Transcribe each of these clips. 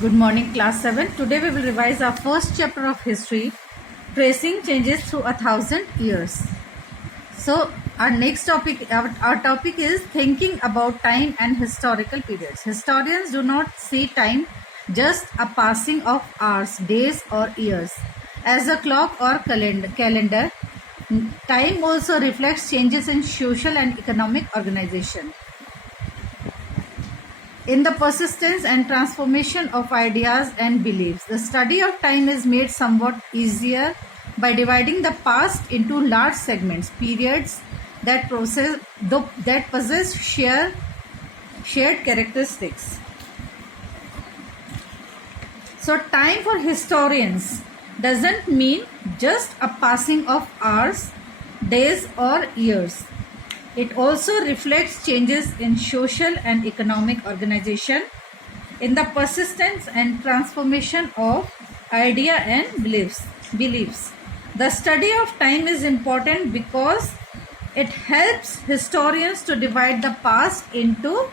Good morning, class 7. Today we will revise our first chapter of history, tracing changes through 1,000 years. So our next topic, our topic is thinking about time and historical periods. Historians do not see time just a passing of hours, days or years. As a clock or calendar, time also reflects changes in social and economic organization. In the persistence and transformation of ideas and beliefs, the study of time is made somewhat easier by dividing the past into large segments, periods that possess shared characteristics. So time for historians doesn't mean just a passing of hours, days or years. It also reflects changes in social and economic organization, in the persistence and transformation of idea and beliefs. The study of time is important because it helps historians to divide the past into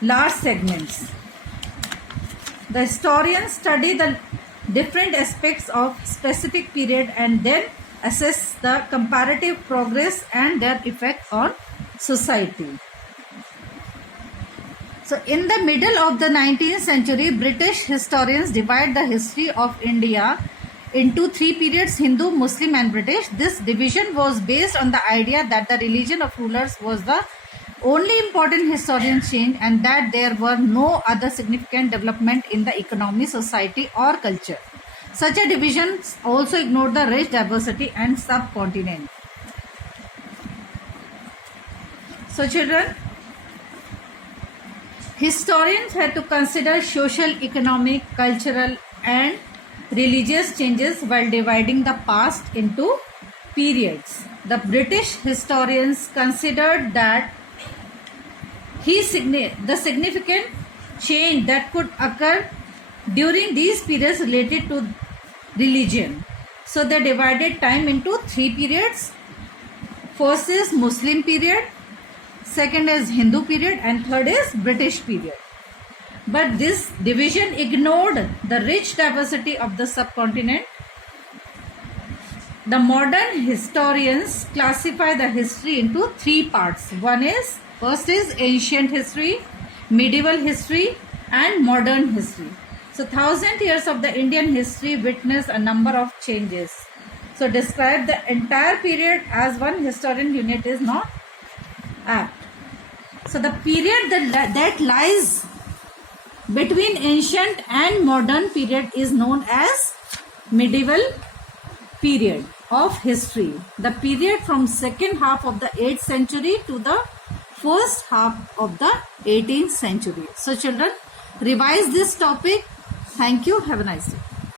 large segments. The historians study the different aspects of specific period and then assess the comparative progress and their effect on society. So in the middle of the 19th century, British historians divide the history of India into three periods: Hindu, Muslim and British. This division was based on the idea that the religion of rulers was the only important historical change and that there were no other significant development in the economy, society or culture. Such a division also ignored the rich diversity and subcontinent. So children, historians had to consider social, economic, cultural and religious changes while dividing the past into periods. The British historians considered that the significant change that could occur during these periods related to religion. So they divided time into three periods. First is Muslim period, second is Hindu period and third is British period. But this division ignored the rich diversity of the subcontinent. The modern historians classify the history into three parts. First is ancient history, medieval history and modern history. So 1,000 years of the Indian history witnessed a number of changes. So describe the entire period as one historian unit is not apt. So the period that lies between ancient and modern period is known as medieval period of history. The period from second half of the 8th century to the first half of the 18th century. So children, revise this topic. Thank you. Have a nice day.